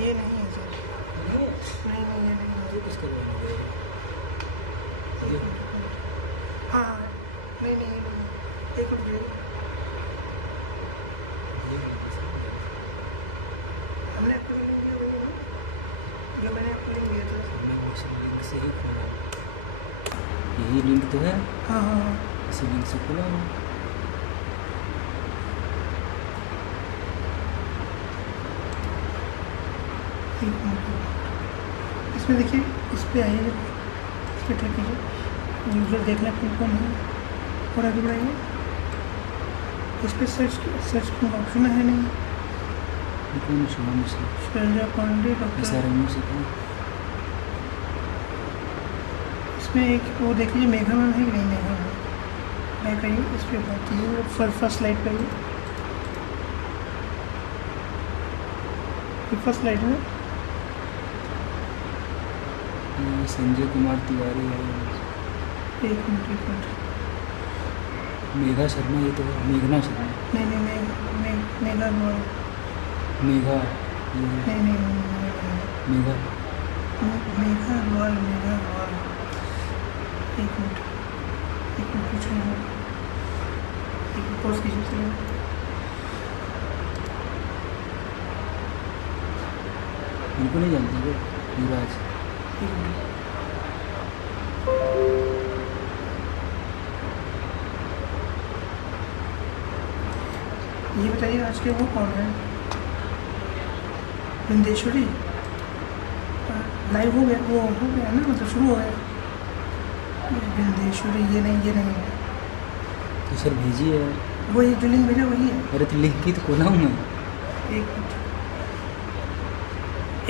ये नहीं है सर। नहीं है? नहीं नहीं ये नहीं है। ये किसका लगा है? एक मिनट। हाँ हाँ नहीं नहीं ये नहीं है। एक मिनट हमने आपको लिंक दिया वही है ना जो मैंने आपको लिंक दिया था। मैं उस लिंक से ही खोला। यही लिंक तो है। हाँ हाँ हाँ इसी लिंक से खोला हूँ। एक मिनट इसमें देखिए इस पर आइए इस पर क्लिक कीजिए यूज़र देखना कौन है और आगे बढ़ाइए। इस पर सर्च का ऑप्शन है नहीं। कौन सुना मुझसे? शैलजा पांडे डॉक्टर SRMU से था। इसमें एक वो देख लीजिए मेघा मैम है कि नहीं मेघा मैम बैक आइए इस पर बात कीजिए फर्स्ट स्लाइड पर आइए। फर्स्ट स्लाइड में ये संजय कुमार तिवारी है। एक मिनट मेघा शर्मा ये तो है। मेघना शर्मा। नहीं नहीं मेघा गोयल मेघा ये नहीं नहीं मेघा मेघा गोयल एक मिनट कुछ नहीं एक मिनट पॉज कीजिए चलिए। उनको नहीं जानते क्या? युवराज। एक मिनट ये बताइए आज के वो कौन है? विंदेश्वरी लाइव हो गया वो हो गया ना मतलब शुरू हो गया। विंदेश्वरी ये नहीं है। तो सर भेजिए यार। वही जो लिंक भेजा वही है। अरे तो लिंक ही तो खोला हूँ मैं।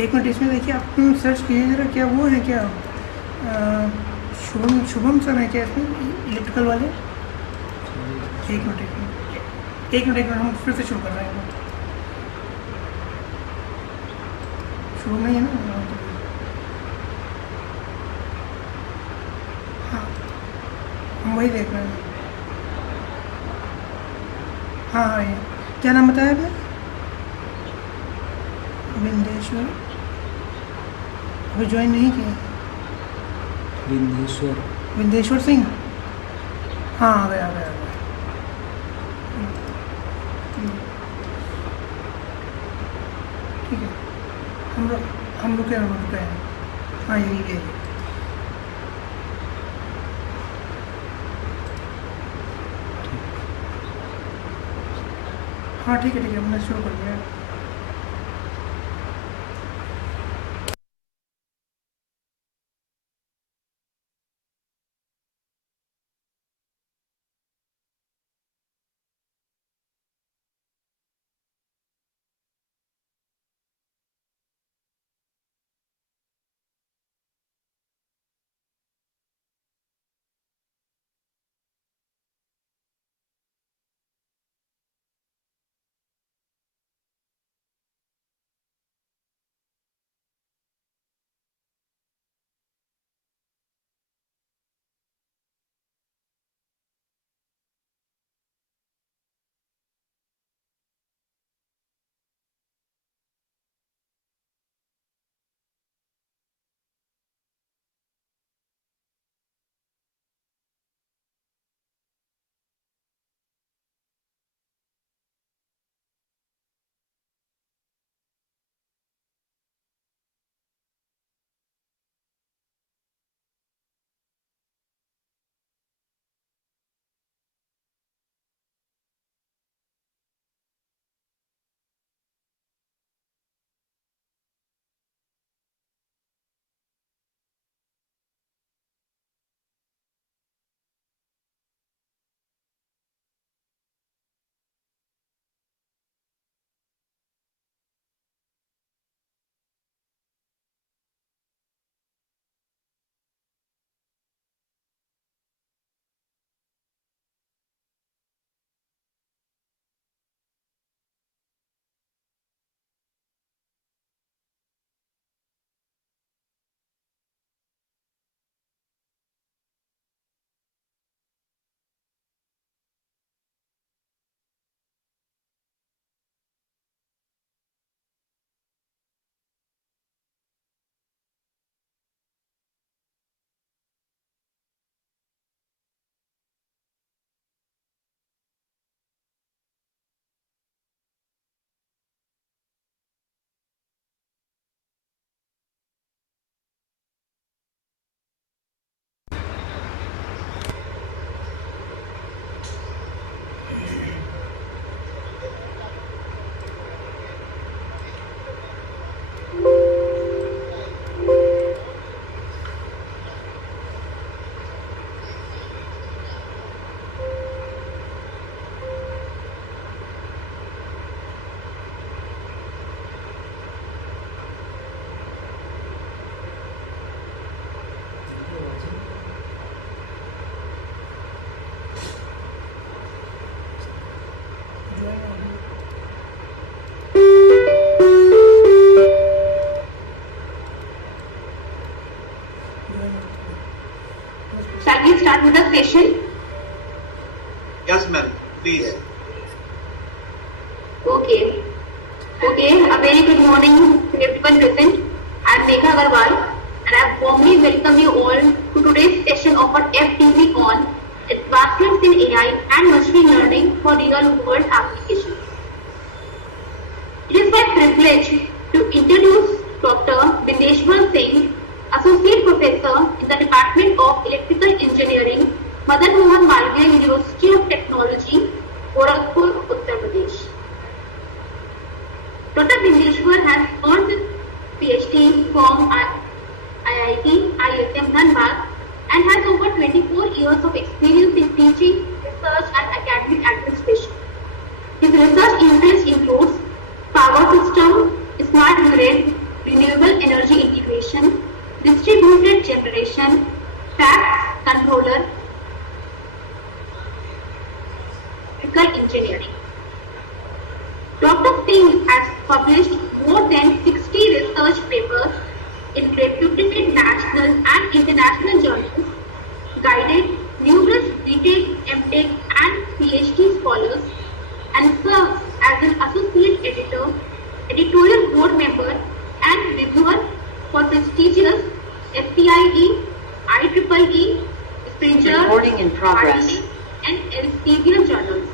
एक मिनट इसमें देखिए आप सर्च कीजिए जरा क्या वो है क्या शुभम सर है क्या इसमें इलेक्ट्रिकल वाले? एक मिनट हम फिर से शुरू कर रहे हैं। शुरू में ही है ना? हाँ हम वही देख रहे हैं। हाँ ये क्या नाम बताया आपने? विंदेश्वर अभी ज्वाइन नहीं किया। विंदेश्वर सिंह हाँ आ गया ठीक है हम रुके हैं। हाँ यही हाँ ठीक है हमने शुरू कर दिया। the session? Yes, ma'am. Please. Okay. A very good morning to everyone present. I am Megha Agarwal and I warmly welcome you all to today's session of our FTV on Advancements in AI and Machine Learning for Real World Applications. It is my privilege to introduce Dr. Bindeshwar Singh, Associate Professor in the Department of Electrical Engineering, Madan Mohan Malviya University of Technology, Gorakhpur, Uttar Pradesh. Dr. Bindeshwar has earned his PhD from IIT, ISM Dhanbad and has over 24 years of experience in teaching, research and academic administration. His research interests includes power system, smart grid, renewable energy integration, distributed generation, track controller, electrical engineering. Dr. Singh has published more than 60 research papers in reputed national and international journals, guided numerous BTech, MTech and PhD scholars, and serves as an associate editor, editorial board member and reviewer for prestigious SCIE, IEEE, Springer, Recording in progress. and Elsevier journals.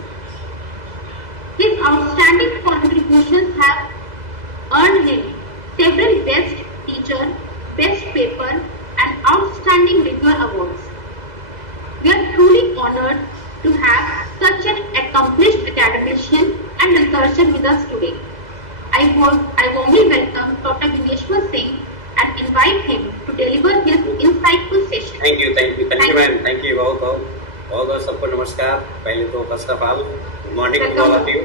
His outstanding contributions have earned him several Best Teacher, Best Paper and Outstanding Reviewer awards. We are truly honored to have such an accomplished academician and researcher with us today. I warmly welcome Dr. Bindeshwar Singh and invite him to deliver his insightful session. Thank you ma'am, thank you बहुत सबको नमस्कार. पहले तो first of all good morning to all of you.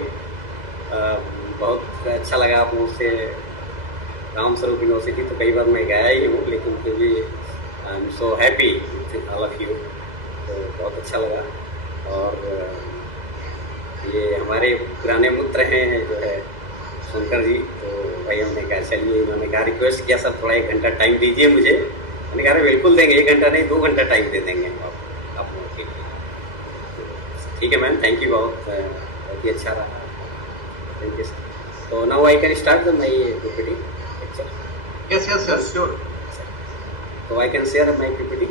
बहुत अच्छा लगा आप मुझसे रामस्वरूप यूनिवर्सिटी तो कई बार मैं गया ही हूँ, लेकिन फिर भी I am so happy with all of you. तो बहुत अच्छा लगा. और ये हमारे पुराने मित्र हैं जो है शंकर जी, तो भाई हमने कहा चलिए, इन्होंने कहा रिक्वेस्ट किया सर थोड़ा 1 घंटा टाइम दीजिए मुझे. मैंने कहा बिल्कुल देंगे, 1 घंटा नहीं 2 घंटा टाइम दे देंगे आप लोगों के लिए. ठीक है मैम, थैंक यू. बहुत ही अच्छा रहा. Thank you sir. तो now I can start my PPT lecture. Yes, sir. Sure. So I can share my PPT.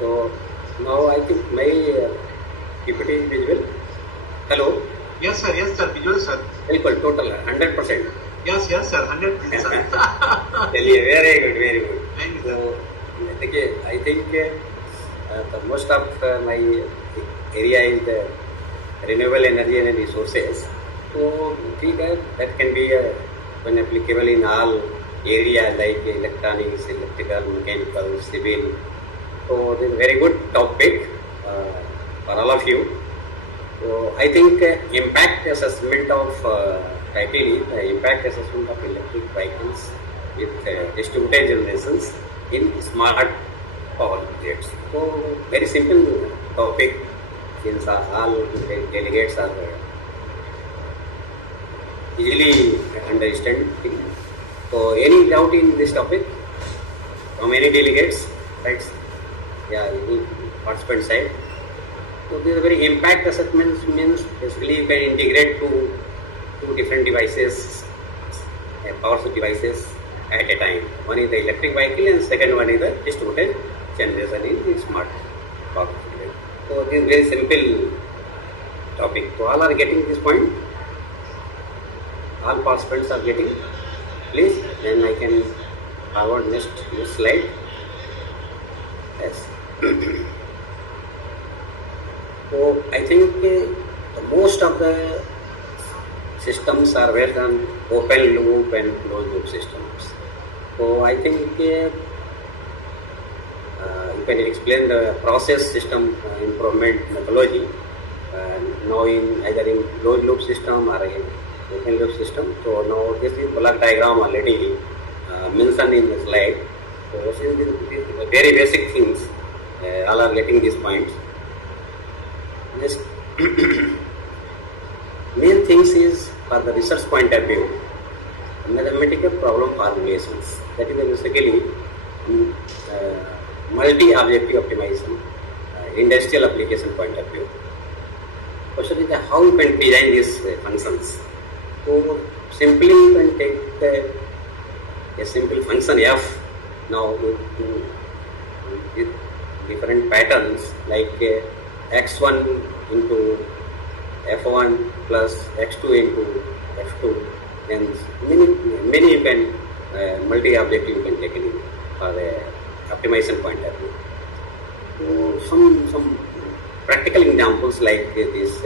So now I think my PPT is visible. Hello. Yes, sir. Visual, sir. बिल्कुल total 100%. Yes, sir. 100%, sir. चलिए, very good. Thank you, So sir. देखिए, I think the most of my area is the renewable energy and resources. So ठीक है, that can be when applicable in all area like electronics, electrical, mechanical, civil. So this is a very good topic for all of you. So I think impact assessment of title is impact assessment of electric vehicles with distributed generations in smart power grids. So very simple topic since all delegates are easily understanding. So any doubt in this topic from any delegates? Right? Yeah, any participant side. So this is a very impact assessment means basically you can integrate two different devices, power devices at a time. One is the electric vehicle and second one is the distributed generation in the smart power grid. So this is very simple topic. So all are getting this point. All participants are getting. Please, then I can forward next slide. Yes. So I think most of the systems are based on open loop and closed loop systems. So I think you can explain the process system improvement methodology now in either in closed loop system or in open loop system. So now this is block diagram already mentioned in the slide. So this is very basic things all are getting these points. Just main things is for the research point of view, mathematical problem formulations. That is basically multi-objective optimization, industrial application point of view. Question is how you can design these functions. So simply you can take a simple function f. Now with different patterns like x1 into f1 plus x2 into f2, and many you can multi-objective you can take in for the optimization point of view. So some practical examples like this.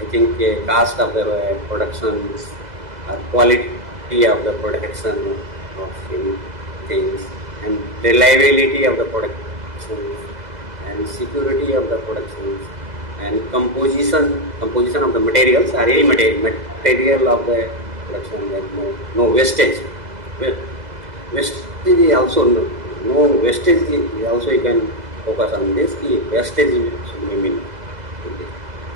I think cost of the productions, quality of the production of things, and reliability of the production, and security of the production, and composition of the materials, or any material of the production, like no wastage. Wastage also no wastage. Also you can focus on this. The wastage should be minimal.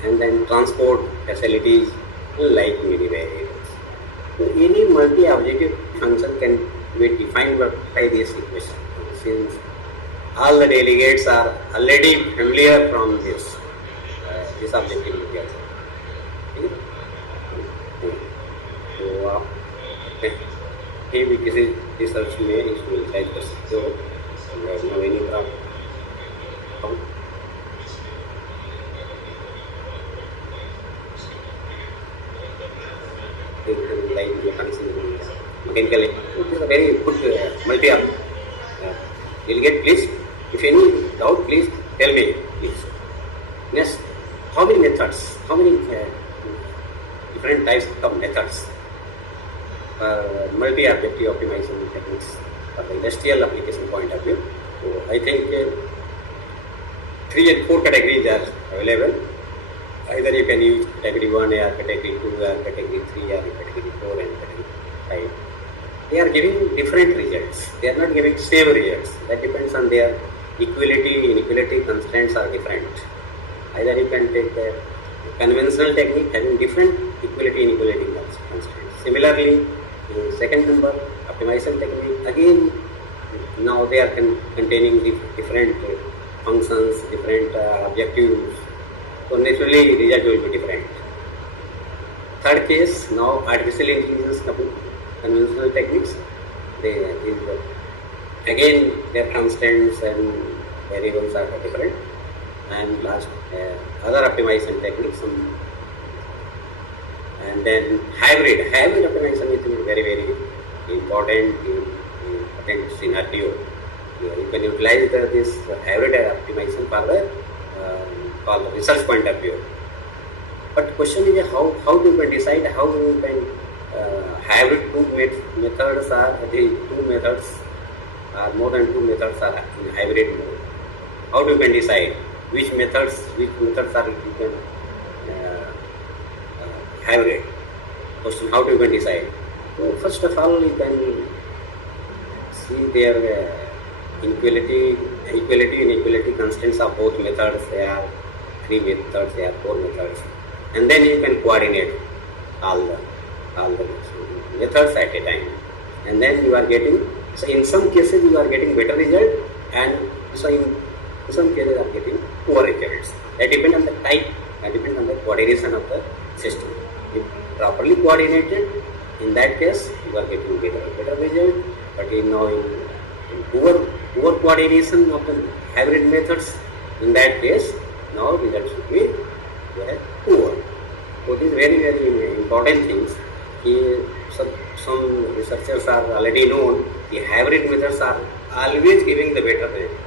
And then transport facilities like many variables. So any multi-objective function can be defined by this equation. Since all the delegates are already familiar from this objective equation. तो ये भी किसी research में इसको utilise कर सकते हो. any problem. Like mechanical, it is a very good multi-arm. Delegate, please. If any doubt, please tell me, please. Next, how many methods? How many different types of methods for multi-objective optimization techniques for the industrial application point of view? So I think 3 and 4 categories are available. Either you can use category 1 or category 2 or category 3 or category 4 and category 5. They are giving different results. They are not giving same results. That depends on their equality, inequality constraints are different. Either you can take the conventional technique having different equality, inequality constraints. Similarly, the second number, optimization technique, again, now they are containing different functions, different objectives. So naturally, result will be different. Third case, now artificial intelligence conventional techniques. Again, their constants and variables are different. And last, other optimization techniques. And then hybrid optimization is very, very important scenario. You can utilize this hybrid optimization for the research point of view. But question is how do you decide how you can hybrid two methods are the two methods or more than two methods are in hybrid mode. How do you can decide which methods are you can hybrid? Question, how do you can decide? So first of all, you can see their equality and inequality constraints of both methods. There are 3 methods, there are 4 methods, and then you can coordinate all the methods at a time, and then you are getting. So in some cases you are getting better result, and so in some cases you are getting poor results. That depends on the type, that depends on the coordination of the system. If properly coordinated, in that case you are getting better result. But in poor coordination of the hybrid methods, in that case, now result should be poor. So these very, very important things. Some researchers are already known the hybrid methods are always giving the better result.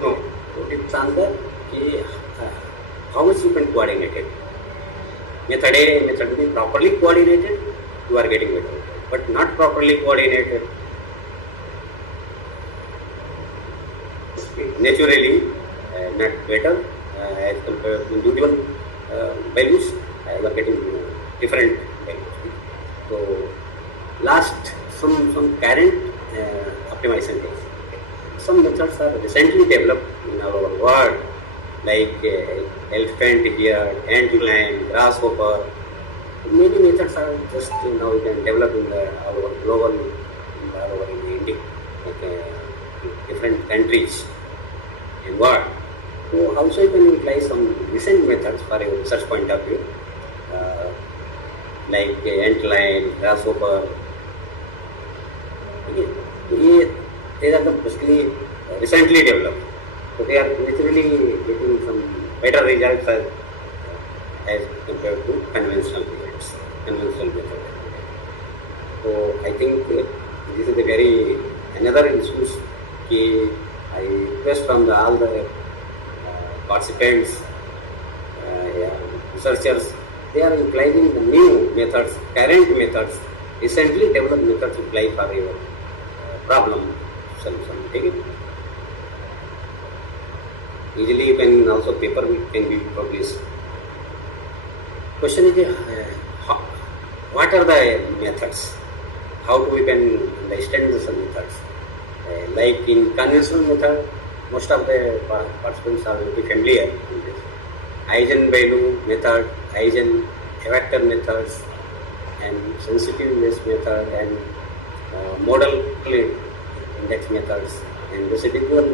No, so it's on the how much you can coordinate it. Method A, method B properly coordinated, you are getting better. But not properly coordinated, naturally not better as compared to individual values. You are getting different values. So last, some current optimization case. Some methods are recently developed in our world, like elephant ear, antlion, grasshopper. Many methods are just now developed in our global, in the India, different countries in world. So also you can utilize some recent methods for a research point of view, like antlion, grasshopper. These are the basically recently developed. So they are naturally getting some better results as compared to conventional methods. So I think this is a very another issue. I request from all the participants, researchers, they are utilizing the new methods, current methods, recently developed methods to apply for your problem solution. Take it. Easily you can also paper can be published. Question is, what are the methods? How do we can understand these methods? Like in conventional method, most of the participants are very familiar with this. Eigen-value method, Eigen-vector methods, and sensitive-based method, and model index methods, and residual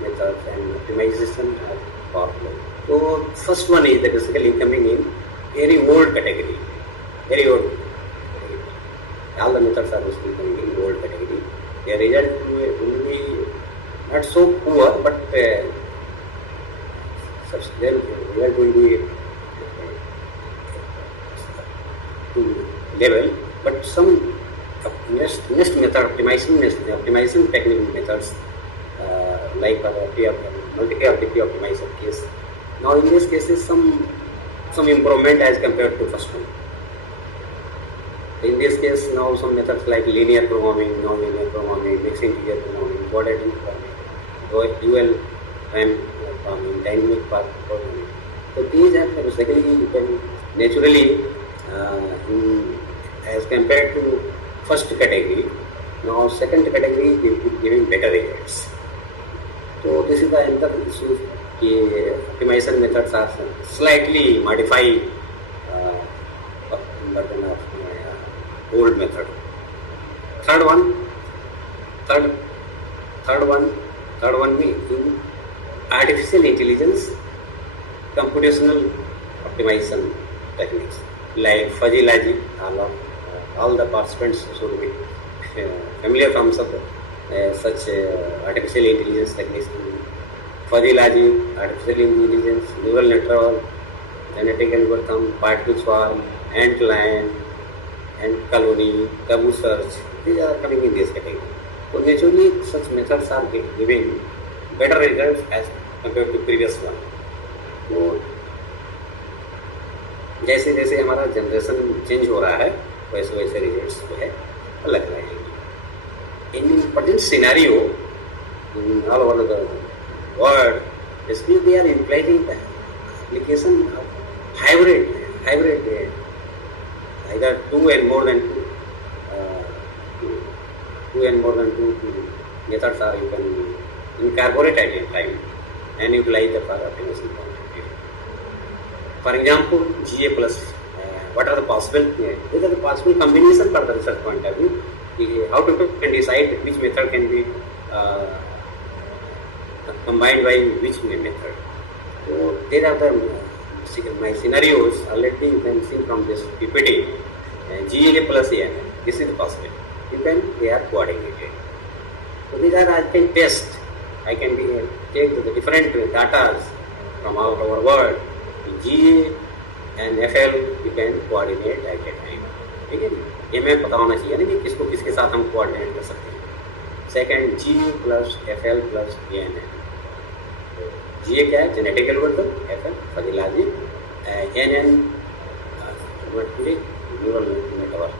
methods, and optimization are popular. So first one is basically coming in very old category, very old. All the methods are basically coming in old category. Their result will be not so poor, but their result will be to level. But some next method, optimization technique methods, like multi-activity optimization case. Now in this case is some improvement as compared to first one. In this case, now some methods like linear programming, non-linear programming, mixing figure programming, quadratic programming, dual time programming, dynamic path programming. So these are basically you can naturally, as compared to first category, now second category giving better results. So this is the another issue. Optimization methods are slightly modified version of old method. Third one be in artificial intelligence computational optimization techniques like fuzzy logic. All the participants should be familiar from such artificial intelligence techniques. Fuzzy logic, artificial intelligence, neural network, genetic algorithm, particle swarm, antlion, and colony, taboo search. These are coming in this category. So naturally, such methods are giving better results as compared to previous one. तो जैसे जैसे हमारा generation change हो रहा है वैसे वैसे results जो है अलग रहेंगे. In present scenario, in all over the world, basically they are implementing the application of hybrid either two and more than two methods are you can incorporate at a time and utilize the for optimization point of view. For example, GA plus, what are the possible? These are the possible combination for the research point of view. How to can decide which method can be combined by which method. So there are my scenarios already you can see from this PPT. GA plus AN, this is possible. They are coordinated. So these are I can test. I can take the different data from all over world. GA and FL you can coordinate at a time. ठीक है, ये मैं पता होना चाहिए ना कि किसको किसके साथ हम कोऑर्डिनेट कर सकते हैं. Second GA plus FL plus AN. GA क्या है? Genetic algorithm. FL fuzzy logic. AN neural network.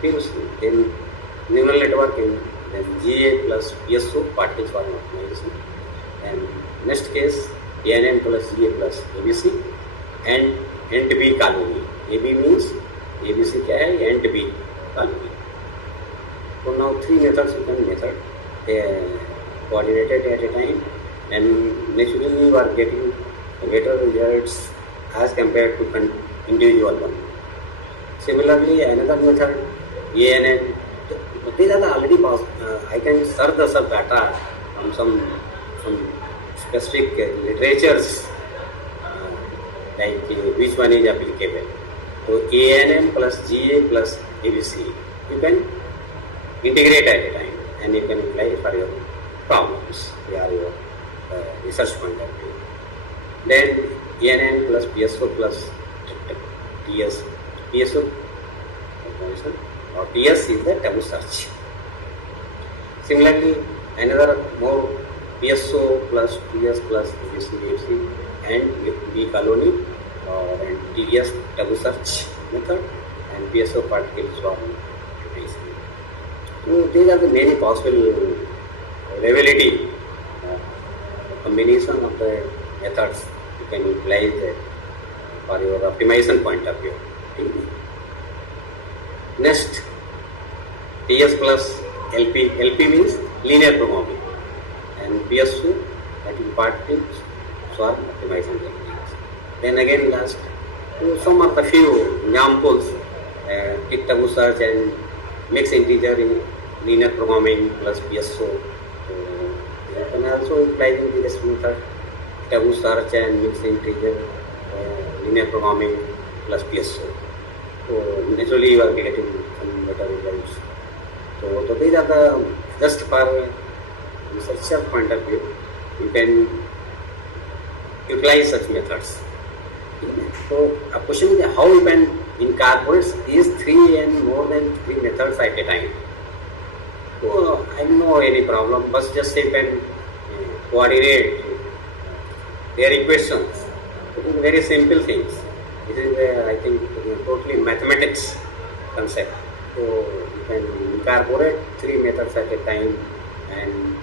फिर उसके neural network then GA plus PSO particle swarm optimization, and next case ANN plus GA plus ABC and NTB colony. AB means ABC क्या है? NTB colony. So now three methods you can method coordinated at a time, and naturally you are getting better results as compared to individual one. Similarly, another method, ANN, these are already possible. I can search the sub data from some specific literatures, like which one is applicable. So ANN plus GA plus ABC, you can integrate at a time, and you can apply for your problems, your research point of view. Then ANN plus PSO plus TS, PSO or TS is the taboo search. Similarly, another more PSO plus TS plus ABC and B colony and TS taboo search method and PSO particle swarm. So these are the many possible availability combination of the methods you can utilize for your optimization point of view. Next, TS plus LP. LP means linear programming, and PSO, that is particle swarm optimization techniques. Then again last, some of the few examples, tick taboo search and mixed integer in linear programming plus PSO. You can also apply this method, taboo search and mixed integer linear programming plus PSO. So naturally you are getting some better results. So these are the, just for researcher point of view, you can utilize such methods. So a question is how you can incorporate these three and more than three methods at a time. So I don't know any problem, but just you can coordinate their equations. It is very simple things. This is I think totally mathematics concept. So you can incorporate three methods at a time and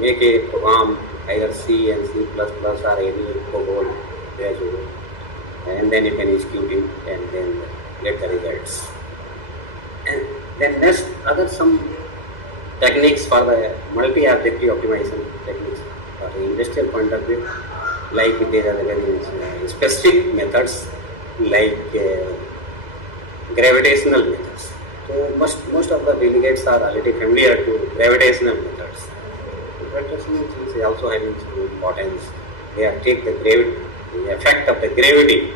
make a program either C and C++ or any COBOL, and then you can execute it and then get the results. And then next, other some techniques for the multi-objective optimization techniques for the industrial point of view, like there are very specific methods like gravitational methods. So most of the delegates are already familiar to gravitational methods. Gravitational methods is also having some importance. They have take the effect of the gravity.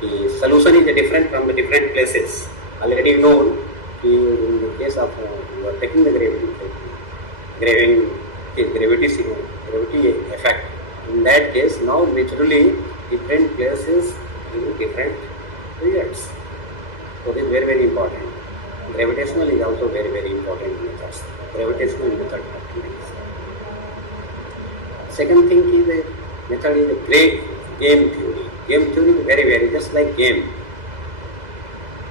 The solution is different from the different places. Already known. In the case of you are taking the gravity effect. In that case, now naturally different places give different results. So it is very, very important. Gravitational is also very, very important method. Gravitational method optimization. Second thing is the method is the game theory. Game theory is very, very just like game.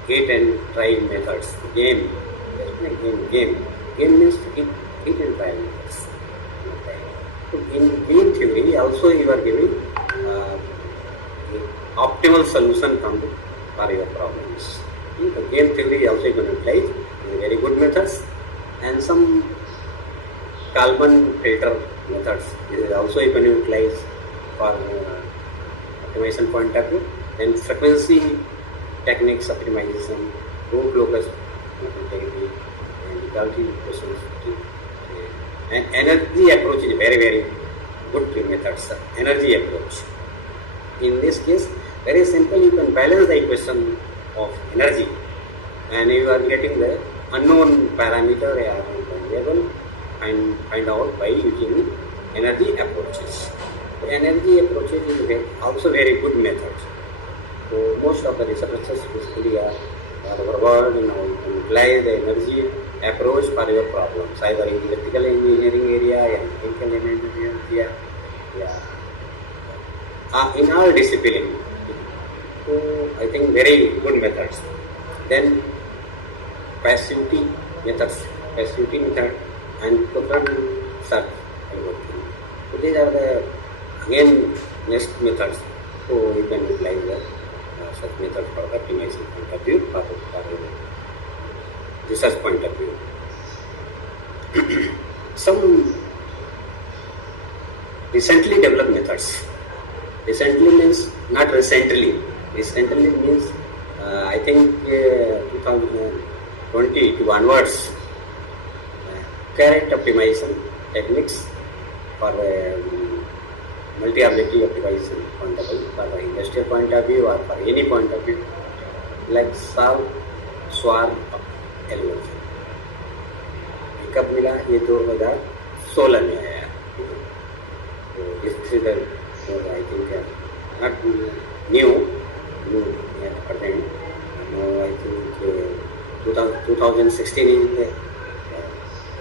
Hit and try methods. Game means hit and try methods. So in game theory also you are giving optimal solution for your problems. In the game theory also you can apply very good methods, and some Kalman filter methods is also you can utilize for optimization point of view. Then frequency techniques optimization, root locus integrity, and equality equations, and energy approach is very, very good methods. Energy approach. In this case, very simple. You can balance the equation of energy, and you are getting the unknown parameter or variable and find out by using energy approaches. The energy approaches is also very good method. So most of the researchers basically are our world, you can apply the energy approach for your problems, either in electrical engineering area, and chemical engineering area, in all discipline. So I think very good methods. Then passivity method and total search. So these are the again next methods. So you can utilize the such method for optimization point of view. research point of view. Some recently developed methods. Recently means not recently. Recently means I think 2020 to onwards. Current optimization techniques for multi-ability optimization point of view, for the industrial point of view or for any point of view, like SAL, SWAR, LOC. कब मिला? ये 2016 में आया. So this is the I think not new patent. No, I think 2016 is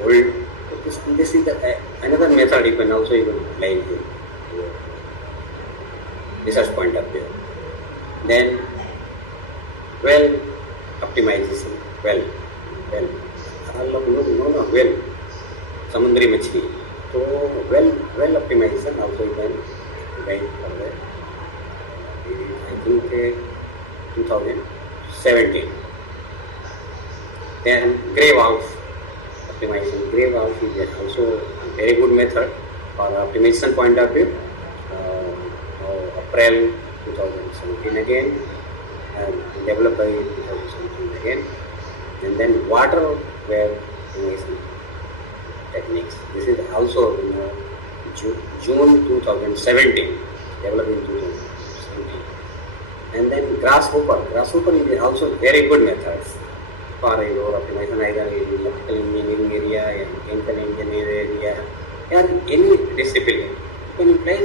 old. This is another method you can also apply in research point of view. Then well optimization. Well समुद्री मछली. तो well optimization also you can write for that. I think 2017. Then gray valves optimization. Gray valves is also a very good method for optimization point of view. April 2017 again, and developed by 2017 again. And then water where optimization techniques. This is also June 2017, developed in 2017. And then grasshopper. Grasshopper is also very good methods for your optimization either in electrical engineering area, mechanical engineering area, and any discipline. You can apply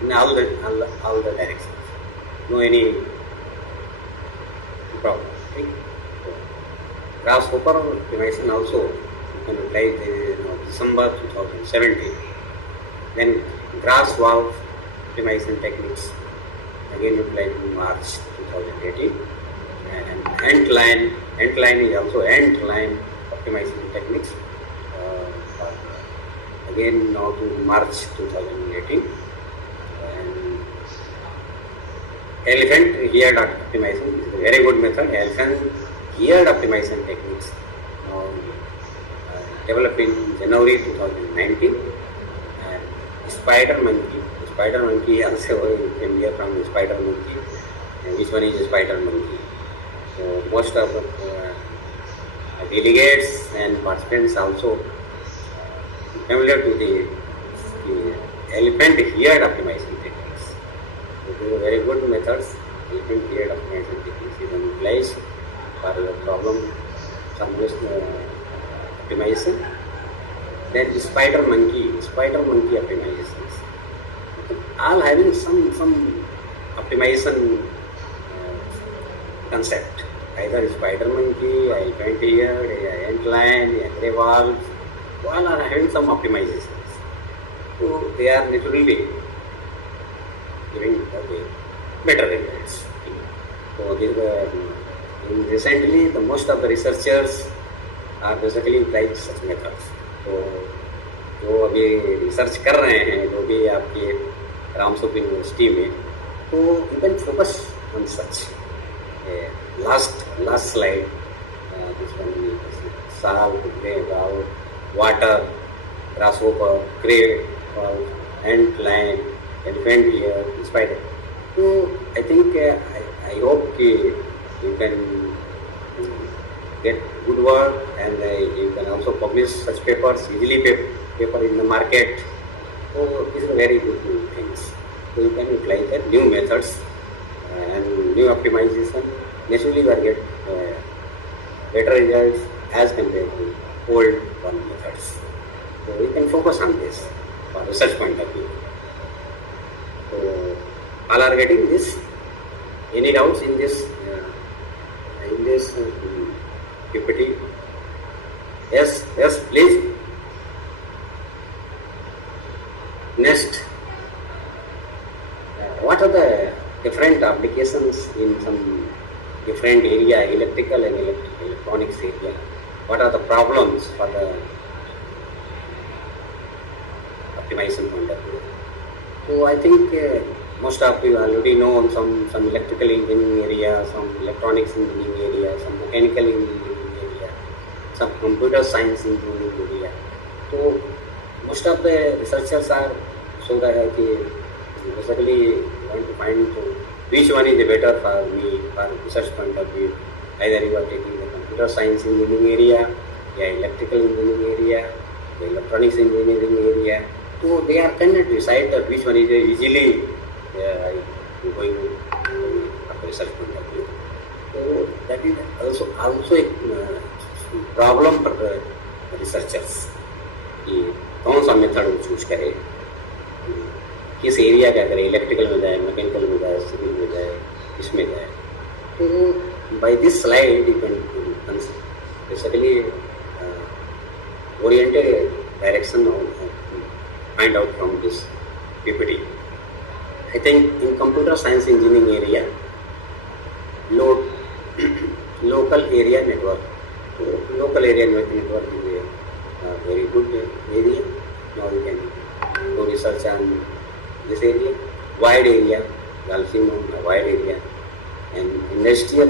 in all the directions. No any problem. Okay? Grasshopper optimization also you can apply December 2017. Then grass valve optimization techniques again applied in March 2018. And ant line is also ant line optimization techniques again now to March 2018. And elephant ear duct optimization is a very good method. Elephant ear optimization techniques developed in January 2019. And spider monkey also you can hear from spider monkey. And which one is a spider monkey? So most of the delegates and participants also familiar to the elephant ear optimization techniques. So these are very good methods. Elephant ear optimization techniques is in place for the problem optimization. Then spider monkey optimizations, all having some optimization concept. Either spider monkey, elephant ear, ant line, gray valve, all are having some optimizations. So they are naturally giving better results. So recently the most of the researchers are basically applied such methods. तो जो अभी research कर रहे हैं जो भी आपके रामसुप university में, तो you can focus on such. Last slide this one seal, grey wolf, water, grasshopper, grey wolf, ant lion, elephant ear, spider. तो आई थिंक आई होप कि you can get good work, and you can also publish such papers easily, paper in the market. So these are very good things. So you can apply the new methods and new optimization. Naturally you will get better results as compared to old one methods. So you can focus on this for research point of view. So all are getting this. Any doubts in this PPT? Yes, please. Next, what are the different applications in some different area, electrical and electronics area? What are the problems for the optimization point of view? So I think most of you already know some electrical engineering area, some electronics engineering area, some mechanical engineering area. some computer science engineering area. So most of the researchers are so that basically want to find which one is better for me for research point of view. Either you are taking the computer science engineering area, electrical engineering area, the electronics engineering area. So they are cannot decide that which one is easily going for research point of view. So that is also a problem for the researchers कि कौन सा method वो choose करे, किस area का करे, electrical में जाए, मैकेनिकल में जाए, सिविल में जाए, इसमें जाए. तो by this slide you can basically oriented direction find out from this PPT. I think in computer science engineering area, local area network. So local area network is a very good area. Now you can do research on this area. Wide area, also known as wide area, and industry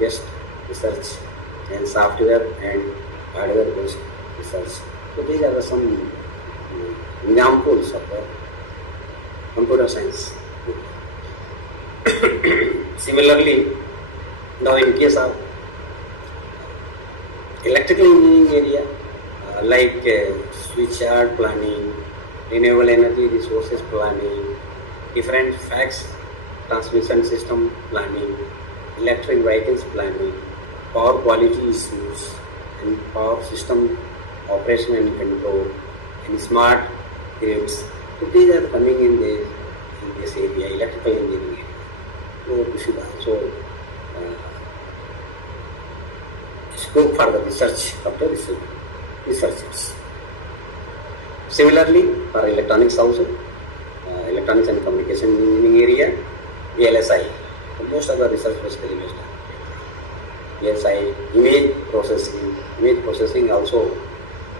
based research and software and hardware based research. So these are some examples of the computer science. Similarly, now in case of electrical engineering area, like switchyard planning, renewable energy resources planning, different facts transmission system planning, electric vehicles planning, power quality issues, and power system operation and control, and smart grids. So these are coming in this area, electrical engineering area. So we should also scope for the research of the researchers. Similarly, for electronics also, electronics and communication engineering area, VLSI. So most of the research basically based on VLSI, image processing also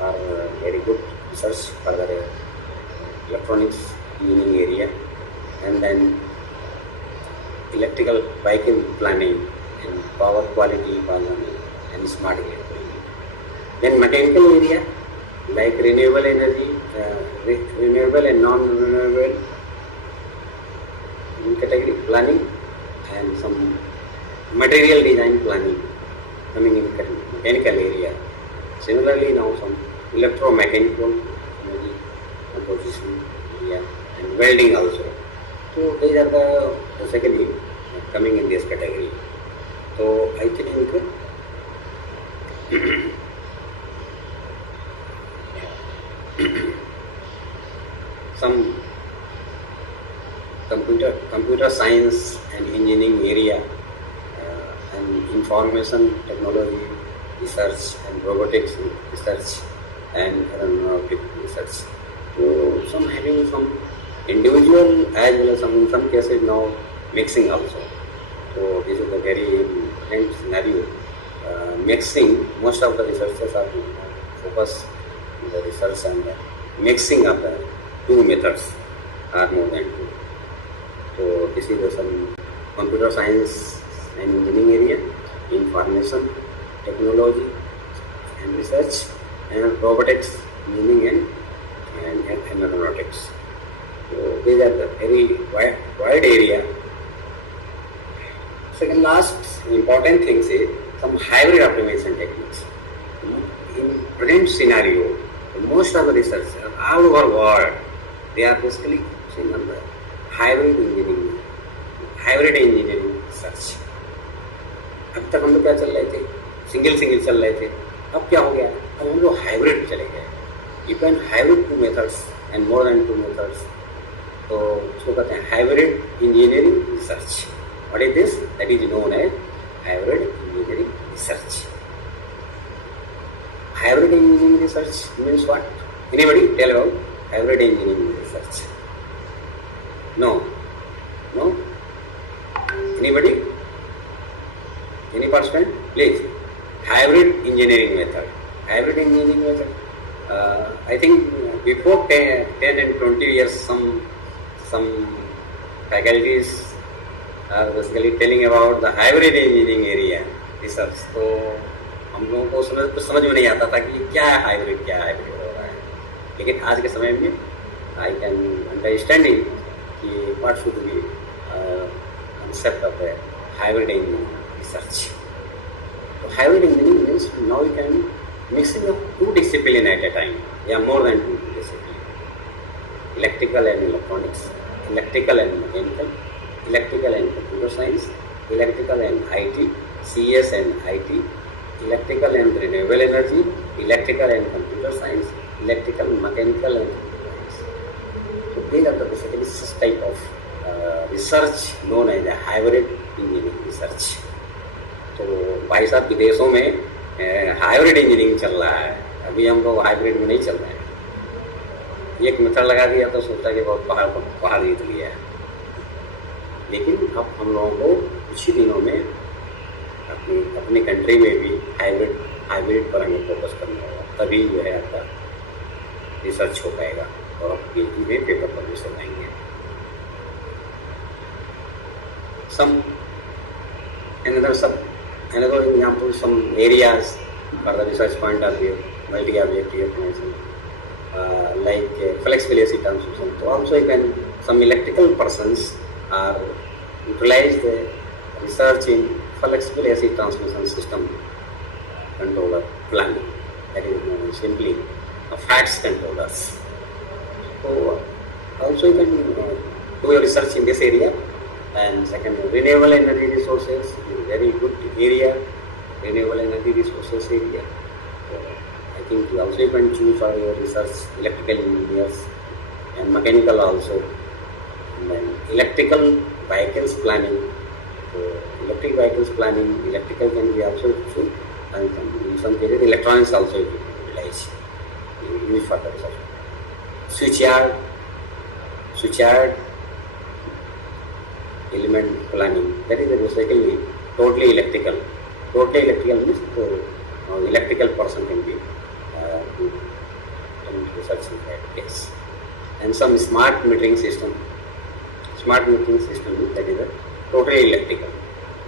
are very good research for the electronics engineering area, and then electrical vehicle planning and power quality planning and smart grid planning. Then mechanical area like renewable energy, renewable and non-renewable category planning, and some material design planning coming in mechanical area. Similarly, now some electromechanical energy composition area and welding also. So these are the basically coming in this category. So I think some computer science and engineering area and information technology research and robotics research and aeronautic research. So some having some individual as well as some cases now mixing also. So this is a very important scenario. Mixing, most of the researchers are focused on the research and the mixing of the two methods are more than two. So this is some computer science and engineering area, information technology and research, and robotics, engineering and aeronautics. So these are the very wide area. Second last important thing is some hybrid optimization techniques. In present scenario, most of the researchers all over world, they are basically focusing on the hybrid engineering research. अब तक हम लोग क्या चल रहे थे, single चल रहे थे. अब क्या हो गया, अब हम लोग हाइब्रिड चले गए. You can hybrid two methods and more than two methods. तो उसको कहते हैं hybrid engineering research. What is this? That is known as hybrid engineering research. Hybrid engineering research means what? Anybody tell about hybrid engineering research? No? Anybody? Any participant? Please. Hybrid engineering method. Hybrid engineering method. I think before 10 and 20 years, some faculties are basically telling about the hybrid engineering area research. So हम लोगों को समझ में नहीं आता था कि क्या है हाइब्रिड हो रहा है, लेकिन आज के समय में आई कैन अंडरस्टैंड इट कि what should be concept of the hybrid engineering research. So hybrid engineering means now you can mixing of two disciplines at a time. Yeah, more than two disciplines. Electrical and electronics, electrical and mechanical, electrical and computer science, electrical and IT, CS and IT, electrical and renewable energy, electrical and computer science, electrical, mechanical and computer science. So these are the basically such type of research known as hybrid engineering research. तो भाई साहब विदेशों में hybrid engineering चल रहा है, अभी हम लोग हाइब्रिड में नहीं चल रहे हैं. एक मेथड लगा दिया तो सोचता कि बहुत पहाड़ जीत लिया है, लेकिन अब हम लोगों को कुछ ही दिनों में अपनी कंट्री में भी हाइब्रिड पर हमें फोकस करना होगा, तभी जो है आपका रिसर्च हो पाएगा और आप PhD में पेपर पब्लिश हो पाएंगे. Another example, some areas for the research point of view, multi-objective information, like flexible AC transmission. So also some electrical persons are utilize the research in flexible AC transmission system controller planning. That is simply FACTS controllers. So also you can do your research in this area. And second, renewable energy resources is very good area, renewable energy resources area. So I think you also can choose for your research electrical engineers and mechanical also. And then electrical vehicles planning. So electric vehicles planning, electrical can be also chosen, and in some cases electronics also you can utilize, use for the research. Switchyard element planning, that is basically totally electrical. Totally electrical means electrical person can be research in that case. And some smart metering system. Smart metering system means that is a totally electrical.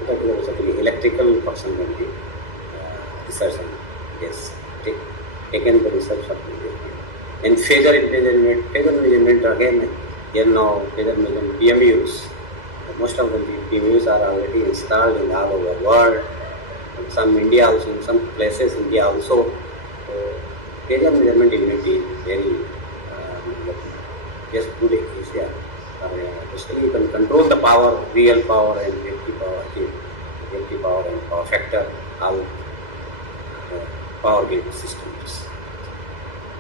That is basically electrical person can be research and yes, taken the research of the. And phasor measurement again, here now phasor measurement PMUs. Most of the PMUs are already installed in all over the world. In some India also, in some places India also. Phasor measurement unit is very just good is here. Basically you can control the power, real power and reactive power and power factor, all power grid systems.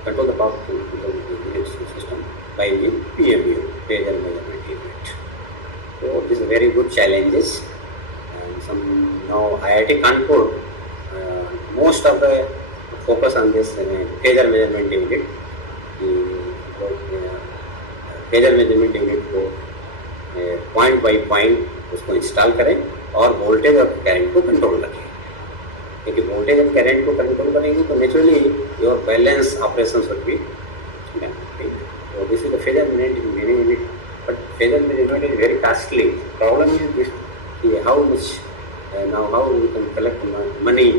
Control the power grid system by using PMU, phasor measurement unit. So these are very good challenges. And some now IIT Kanpur, most of the focus on this phasor measurement unit. Phasor measurement unit को point by point उसको install करें और voltage और current को control रखें, क्योंकि voltage और current को कंट्रोल करेंगे तो naturally your balance operation should be. So this is the phasor measurement unit, but phasor measurement is very costly. Problem is this: how much how we can collect money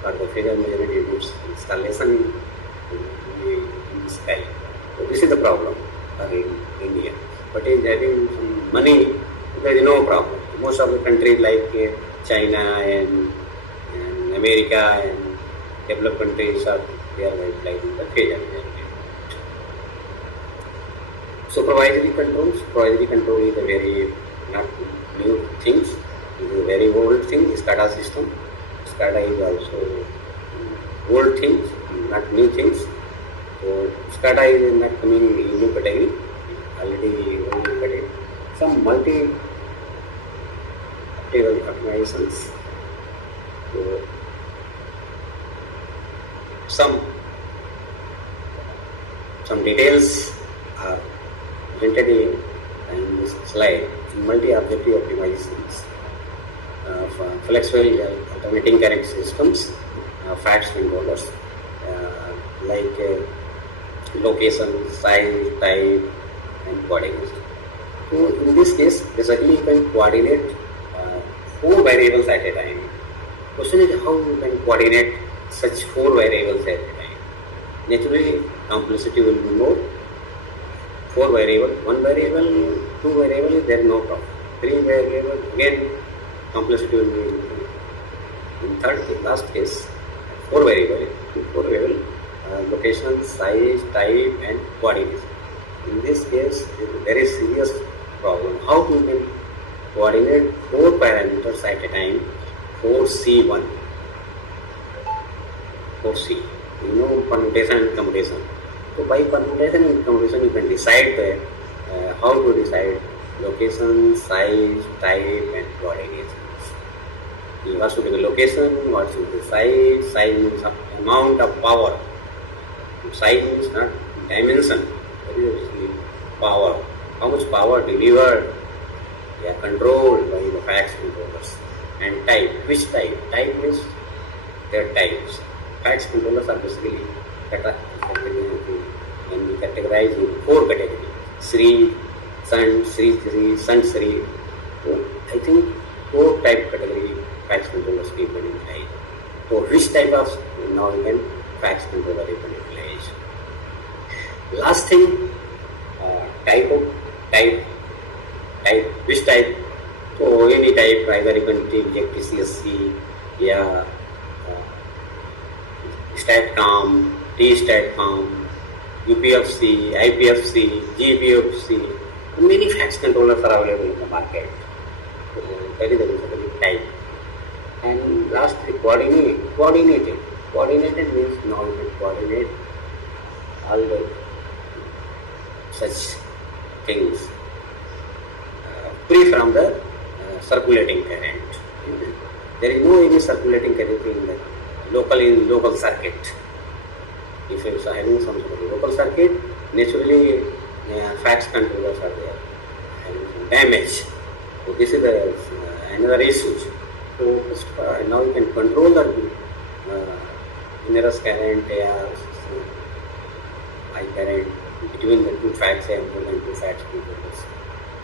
for the phasor measurement units installation in the sky. So this is the problem in India. But in having some money, there is no problem. Most of the countries like China and America and developed countries are they are utilizing the phasor measurement. Supervisory control is a very not new things. It is a very old thing. SCADA system. SCADA is also old things, not new things. So SCADA is not coming in new category. Already old category. Some multi-table optimizations. So some details are presented in this slide. Multi-objective optimizations, flexible alternating current systems, FACTS controllers, like location, size, type, and coordination. So in this case, basically you can coordinate 4 variables at a time. Question is how you can coordinate such 4 variables at a time. Naturally, complexity will be more. 4 variable, 1 variable, 2 variable, there is no problem. 3 variable, again complexity will be increased. In third case, last case, 4 variable, location, size, type, and coordination. In this case, it is a very serious problem. How to can coordinate 4 parameters at a time? 4C1, 4C. You know permutation and commutation. So by permutation and commutation, you can decide how to decide location, size, type, and coordination. What should be the location, what should be the size? Size means amount of power. Size means not dimension, that is power. How much power delivered, they are controlled by the fax controllers. And type, which type? Type means their types. Fax controllers are basically can be categorized in 4 categories. Sri, Sun, Sri, Sun, Sri. So I think 4 type category fax controllers people utilize. So which type of now you can fax controller you can utilize. Last thing, type, which type? So any type, either you can take TCSC, yeah, StatCom, T-StatCom, UPFC, IPFC, GPFC. Many fax controllers are available in the market. So that is the type. And lastly, coordinated. Coordinated means now you can coordinate all the such things free from the circulating current. There is no any circulating current in the local circuit. If you are having some sort of local circuit, naturally fax controllers are there having some damage. So this is another issue. So now you can control the innerous current or high current between the 2 fax samples and 2 fax controllers.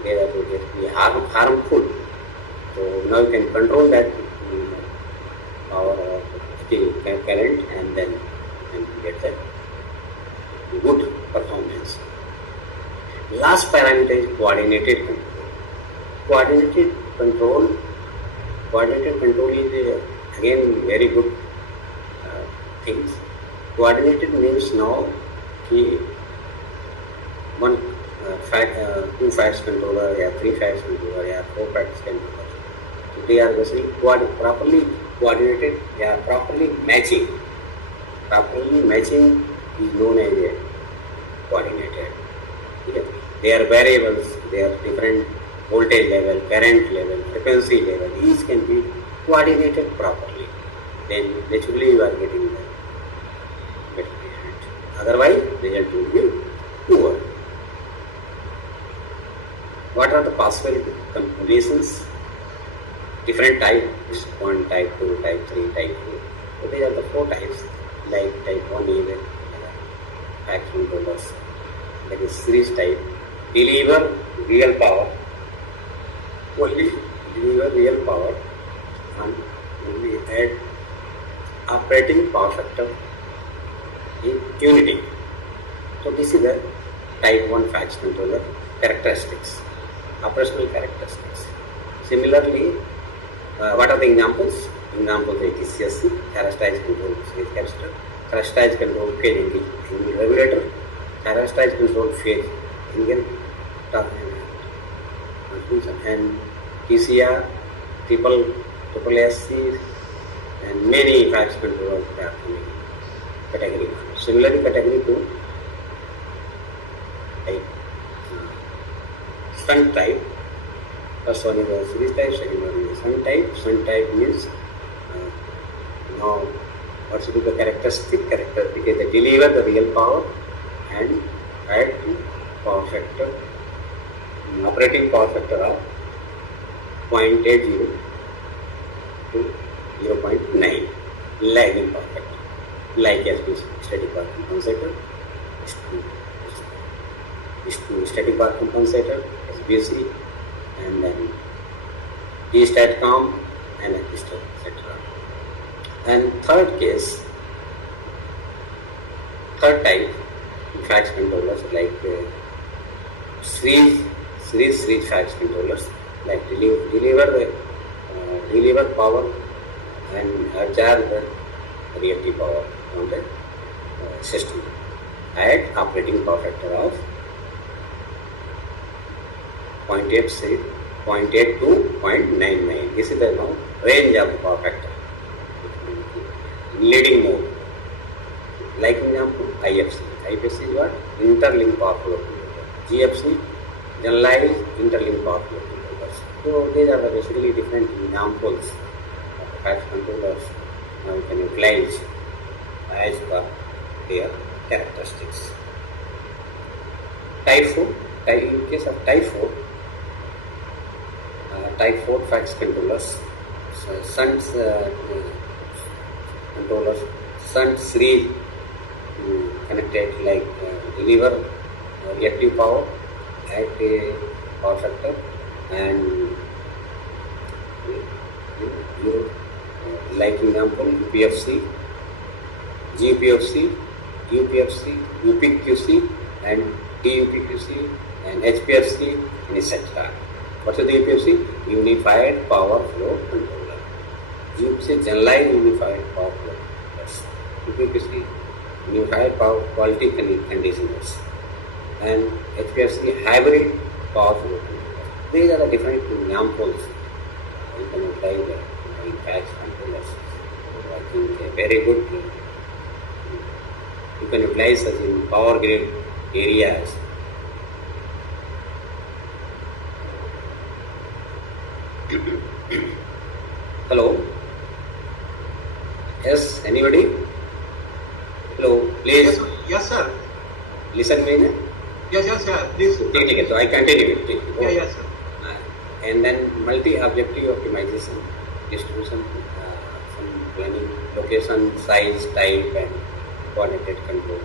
They are to get be harmful. So now you can control that power of the current and then get the good performance. Last parameter is coordinated control. Coordinated control is again very good things. Coordinated means now one 2 fax controller, 3 fax controller, 4 fax controller. So they are basically properly coordinated. They are properly matching. Properly matching is known as a coordinated. Okay. They are variables. They are different voltage level, current level, frequency level. These can be coordinated properly. Then naturally you are getting the better result. Otherwise, result will be poor. What are the possible configurations? Different types, 1 type, 2 type, 3 type 4. So these are the 4 types. Like type 1 is fax controllers. That is series type. Deliver real power. Only deliver real power and only add operating power factor in unity. So this is the type 1 fax controller characteristics, operational characteristics. Similarly, what are the examples? Examples like TCSC, characterized control phase capacitor, characterized control phase angle regulator, characterized control phase angle transmission, and TCR, triple SC, and many fax controllers are coming category 1. Similarly, category 2, type shunt type. First one is the series type, second one is the shunt type. Shunt type means now what should be the characteristic is they deliver the real power and add to power factor, operating power factor of 0.80 to 0.9, lagging power factor, like as static power compensator, static power compensator, SBC, and then T-StatCom and etc. And third case, third type fax controllers like series fax controllers, like deliver power and absorb the reactive power on the system at operating power factor of 0.8 to 0.99. This is the range of the power factor. Leading mode. Like example, IFC. IFC is what? Interlinked power flow controller. GFC, generalized interlinked power flow controllers. So these are the basically different examples of fax controllers. Now we can utilize as per their characteristics. Type 4. In case of type 4, type 4 fax controllers, shunt controllers, shunt series connected, like deliver reactive power at a power factor, and like example UPFC, GPFC, UPFC, UPQC, and DUPQC, and HPFC, and etc. What is the UPFC? Unified Power Flow Controller. UPFC, Generalized Unified Power Flow Controllers. UPQC, Unified Power Quality Conditioners. And HPFC, Hybrid Power Flow Controllers. These are the different examples you can apply in fax controllers. So I think a very good, you can utilize such in power grid areas. Hello? Yes, anybody? Hello, please. Yes, sir. Listen me. Yes, sir. Please. Okay, so I continue. Yes, sir. And then multi-objective optimization, distribution, some planning, location, size, type, and coordinated control.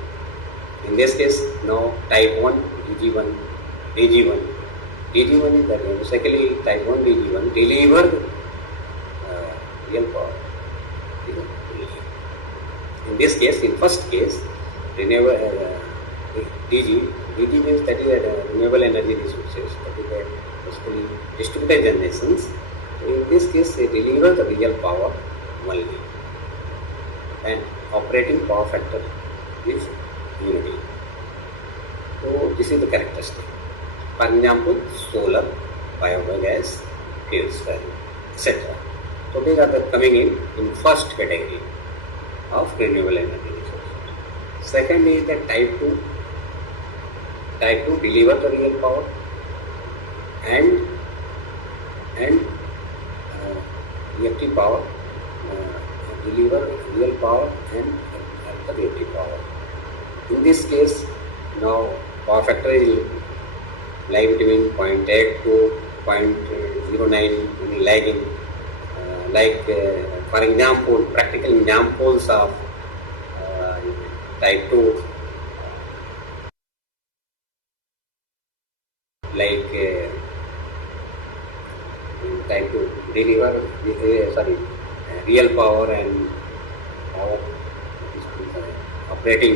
In this case, now type 1, DG1, DG1. DG1 is that basically type 1 DG1 deliver real power. In this case, in first case, renewable DG means that is renewable energy resources, that is basically distributed generations. In this case, they deliver the real power only, and operating power factor is unity. So this is the characteristic. For example, solar, biogas, fuel cell, etc. So these are the coming in first category of renewable energy resources. Second is the type 2. Type 2 deliver the real power and reactive power, deliver real power and the reactive power. In this case, now power factor is lie between 0.8 to 0.09 lagging. For example, practical examples of type 2, like type 2 deliver real power and power operating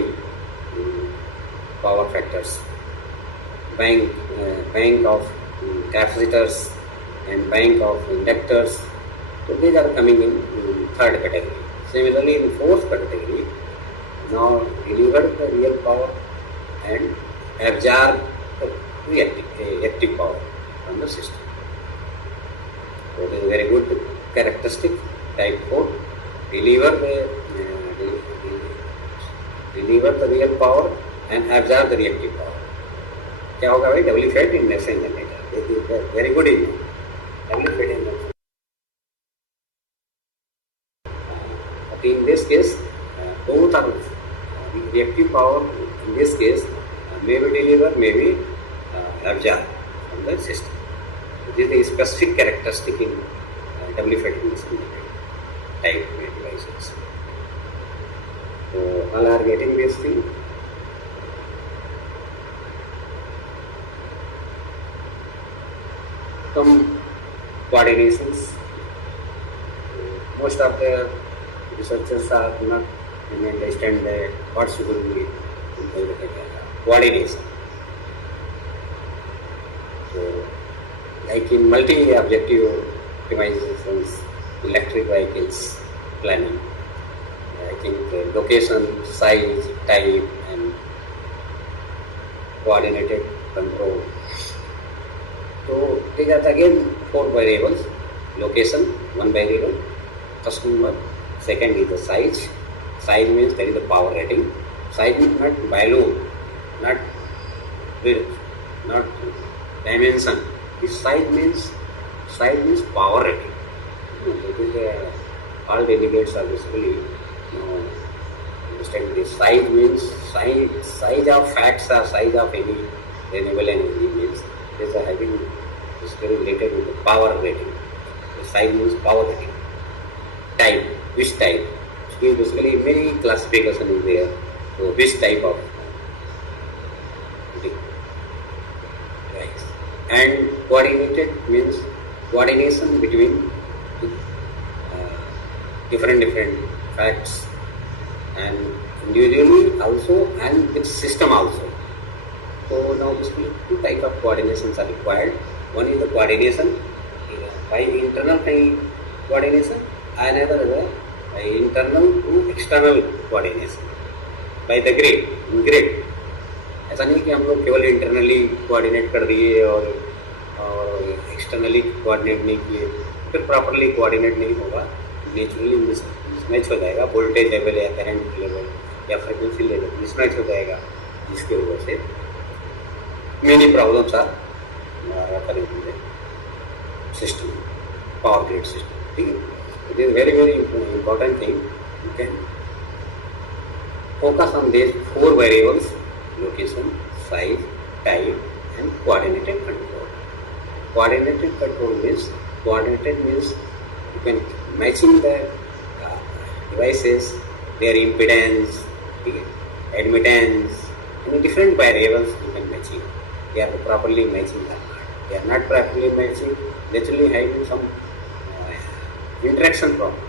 power factors, bank of capacitors and bank of inductors. So these are coming in third category. Similarly, in fourth category, now deliver the real power and absorb the reactive power from the system. So this is very good characteristic. Type 4, deliver the real power and absorb the reactive power. क्या होगा भाई? Doubly fed induction generator. Very good is doubly fed induction. But in this case, both are reactive power. In this case, may be delivered, may be absorbed from the system. This is a specific characteristic in doubly fed induction type devices. So all are getting this thing. Some coordinations. Most of the researchers are not understand what should be coordination. So, like in multi-objective optimizations, electric vehicles planning, I think location, size, type, and coordinated control. So these are again 4 variables: location, one variable; customer, second is the size. Size means there is the power rating. Size means not value, not width, not dimension. This size means power rating. It is all delegates are basically understand this. Size means size of facts or size of any renewable energy means these are having is very related with the power rating. The size means power rating. Type, which type? So basically many classification is there. So which type of device? And coordinated means coordination between different facts and individually also and with system also. So now basically 2 types of coordinations are required. One is the coordination by internal coordination, another is the by internal to external coordination by the grid. ऐसा नहीं कि हम लोग केवल internally coordinate कर दिए और externally coordinate नहीं किए, फिर प्रॉपरली कोऑर्डिनेट नहीं होगा, नेचुरली मिसमैच हो जाएगा, वोल्टेज लेवल या करंट लेवल या फ्रिक्वेंसी लेवल मिसमैच हो जाएगा, जिसकी वजह से many problems are occurring in the system, power grid system. ठीक है, it is very important thing. You can focus on these 4 variables: location, size, type, and coordinated control. Coordinated control means you can matching the devices, their impedance, admittance, any different variables you can matching. They are properly matching that. They are not properly matching, naturally having some interaction problem.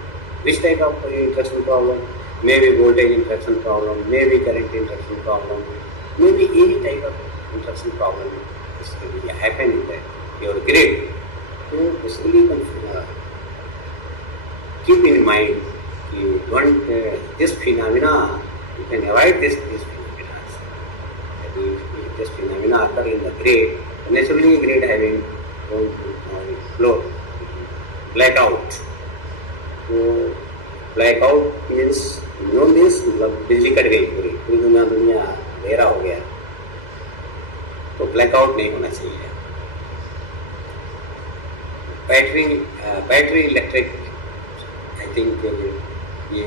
Which type of interaction problem? Maybe voltage interaction problem, maybe current interaction problem, maybe any type of interaction problem is going to happen in your grid. So basically you can keep in mind this phenomena, you can avoid this phenomena. If this phenomena occur in the grid, naturally grid having flow, blackout. So blackout means बिजली cut गई, पूरी दुनिया अंधेरा हो गया, तो blackout नहीं होना चाहिए. बैटरी इलेक्ट्रिक, आई थिंक ये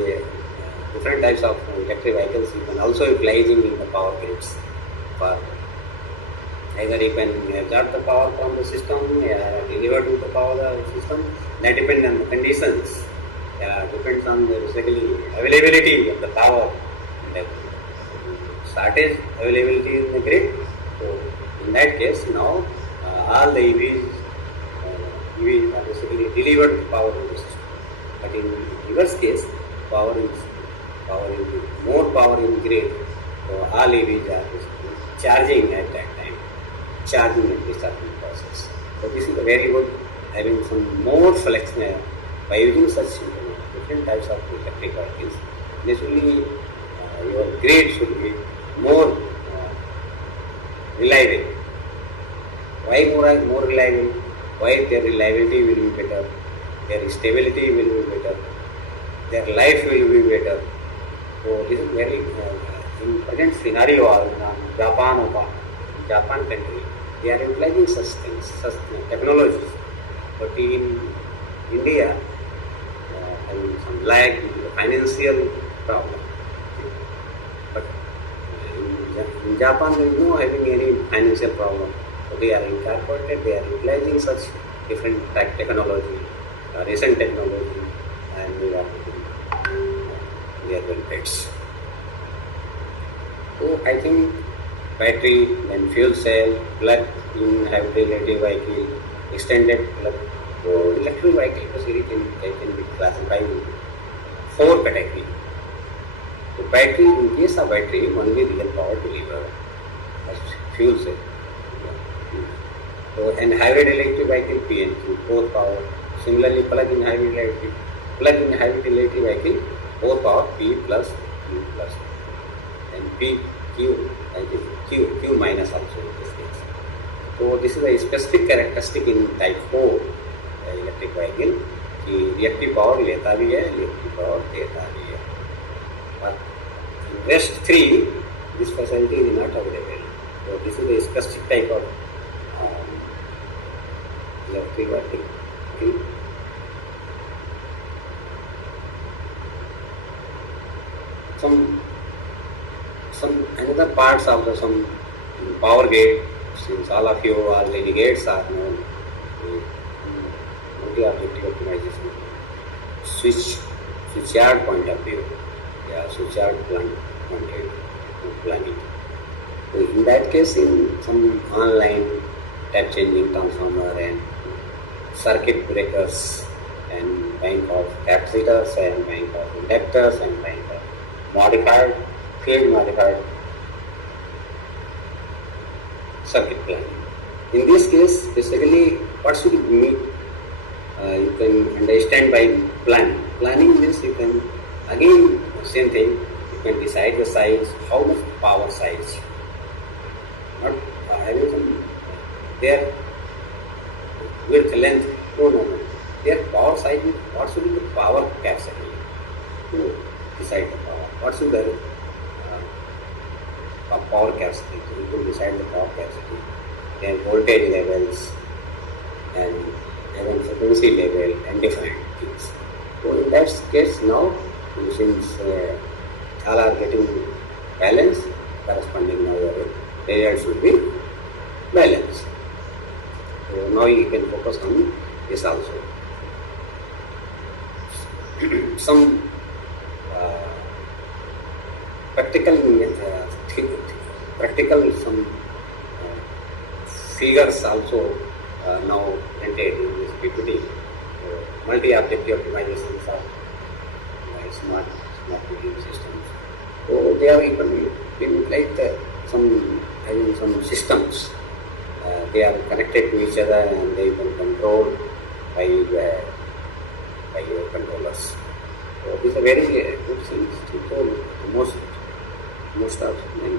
different types of electric vehicles you can also utilizing in the power grids. For either you can absorb the power from the system or deliver to the power system. That depends on the conditions. Depends on the basically availability of the power and the shortage availability in the grid. So in that case, now all the EVs are basically delivered power to the system. But in reverse case, power is more power in grid. So all EVs are charging at that time, charging and discharging process. So this is a very good, having some more flexibility by using such different types of electric vehicles. Naturally, your grid should be more reliable. Why more reliable? Why their reliability will be better, their stability will be better, their life will be better. So this is very important scenario in Japan country. They are utilizing such things, such technologies. But in India, having some lag in the financial problem. But in Japan, there is no having any financial problem. So they are incorporated, they are utilizing such different technology, recent technology, and they are their benefits. So I think battery, then fuel cell, plug-in hybrid vehicle, extended plug. So electric vehicle basically can be classified in 4 categories. So battery, in case of battery, only real power deliver as fuel cell. So, and hybrid electric vehicle PNQ, both power. Similarly, plug-in hybrid electric vehicle, both power P plus Q plus, and PQ, I think Q minus also in this case. So this is a specific characteristic in type 4 electric vehicle कि reactive power लेता भी है, electric power देता भी है. But in rest 3, this facility is not available. So this is a specific type of electric vehicle. Some another parts of the some power gate, since all of you already gates are known, multi-objective optimization, switchyard point of view, switchyard planning. So in that case, in some online tap changing transformer and circuit breakers and bank of capacitors and bank of inductors and bank of field modified circuit planning. In this case, basically, what should it mean? You can understand by planning. Planning means you can, again, same thing, you can decide the size, how much power size. Not having some, their width, length, no. Their power size is what should be the power capacity to decide the power. What should the power capacity? So you can decide the power capacity, then voltage levels, and even frequency level, and different things. So in that case, now since all are getting balanced, corresponding now your results should be balanced. So now you can focus on this also. Some practical some figures also now printed in this PPT. Multi-objective optimizations of smart building systems. So they are even like having some systems. They are connected to each other and they can control by your controllers. So this is a very good thing to most of them.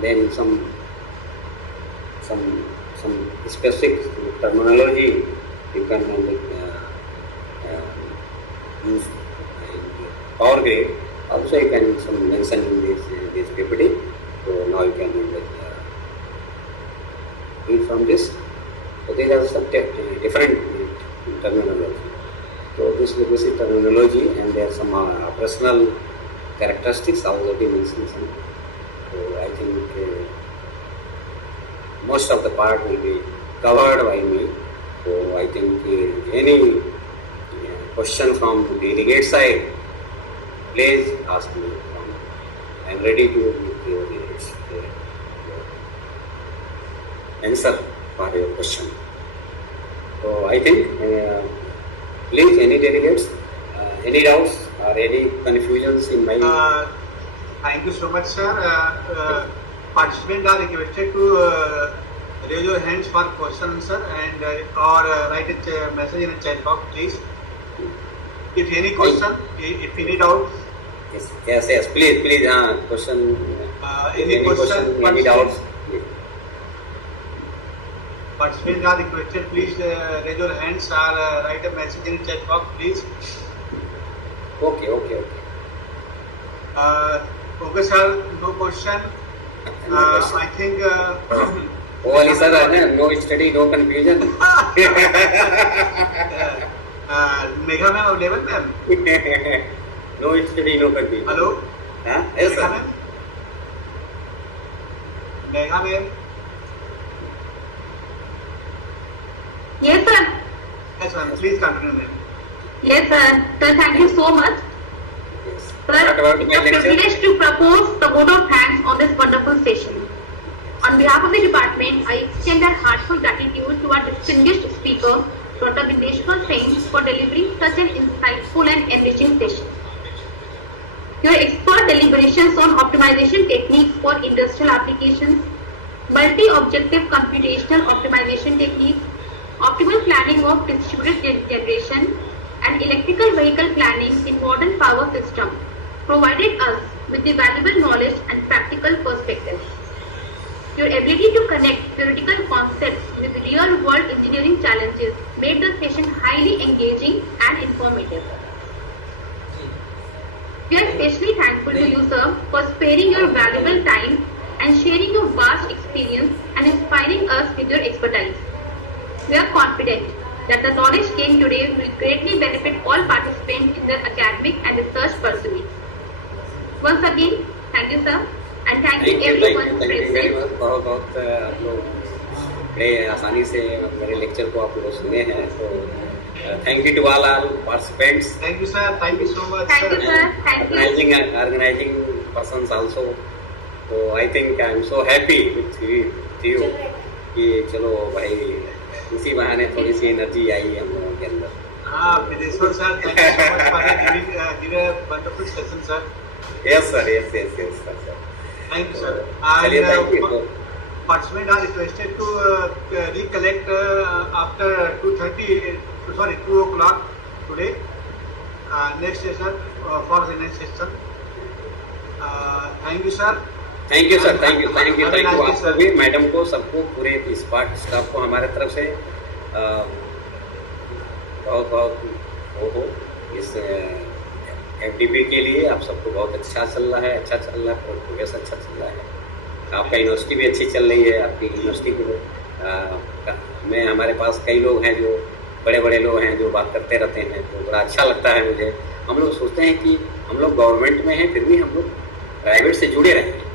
Then some specific terminology you can use in power grid. Also you can some mention in this PPT. So now you can read from this. So these are some different terminology. So this is the basic terminology, and there are some operational characteristics already mentioned. So I think most of the part will be covered by me. So I think any question from the delegate side, please ask me. I am ready to give you answer for your question. So I think, please, any delegates, any doubts or any confusions in my... Thank you so much, sir. Participants are requested to raise your hands for questions, sir, and or write a message in the chat box, please. If any question, if any doubt. Yes, please, question. Any question, any doubts. Participants are requested, please raise your hands or write a message in the chat box, please. Okay. Okay, sir, no question. I think... only sir, no study, no confusion. Megha ma'am available, ma'am? No study, no confusion. Hello? Yes, sir. Megha ma'am? Yes, sir. Yes, ma'am. Please continue, ma'am. Yes, sir. Sir, thank you so much. Yes. Sir, it's a privilege to propose the vote of thanks on this wonderful session. On behalf of the department, I extend our heartfelt gratitude to our distinguished speaker, Dr. Videshwar Singh, for delivering such an insightful and enriching session. your expert deliberations on optimization techniques for industrial applications, multi-objective computational optimization techniques, optimal planning of distributed generation, and electrical vehicle planning in modern power systems provided us with the valuable knowledge and practical perspectives. Your ability to connect theoretical concepts with real-world engineering challenges made the session highly engaging and informative. We are especially thankful to you, sir, for sparing your valuable time and sharing your vast experience and inspiring us with your expertise. We are confident that the knowledge gained today will greatly benefit all participants in their academic and research pursuits. Once again, thank you, sir, and thank you everyone present. बहुत बहुत आप लोग बड़े आसानी से मेरे lecture को आप लोग सुने हैं, तो thank you to all participants. Thank you, sir. Thank you so much. Thank you, sir. Thank you. Organizing persons also. So I think I am so happy with you कि चलो भाई इसी बहाने थोड़ी सी एनर्जी आई हम लोगों के अंदर. Videshwar sir, thank you so much for giving a wonderful session, sir. Yes, sir. Yes, sir. Thank you, sir. चलिए, thank you. Participants are requested to recollect after 2 o'clock today. Next session for the next session. Thank you, sir. Thank you sir. Thank you आप सभी madam को, सबको, पूरे staff को हमारे तरफ से बहुत हो इस FDP के लिए. आप सबको बहुत अच्छा चल रहा है, प्रोग्रेस अच्छा चल रहा है. आपका यूनिवर्सिटी भी अच्छी चल रही है. आपकी यूनिवर्सिटी में हमारे पास कई लोग हैं जो बड़े लोग हैं जो बात करते रहते हैं, तो बड़ा अच्छा लगता है मुझे. हम लोग सोचते हैं कि हम लोग गवर्नमेंट में हैं, फिर भी हम लोग प्राइवेट से जुड़े रहेंगे.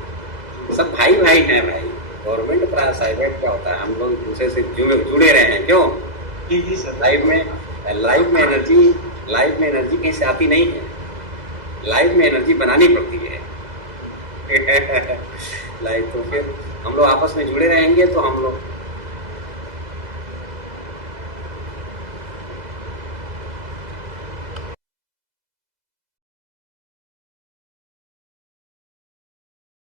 सब भाई हैं भाई. गवर्नमेंट प्राइवेट क्या होता है, हम लोग दूसरे से जुड़े रहे हैं. क्यों? जी सर. लाइफ में एनर्जी कहीं से आती नहीं है. लाइफ में एनर्जी बनानी पड़ती है. लाइफ तो फिर हम लोग आपस में जुड़े रहेंगे तो हम लोग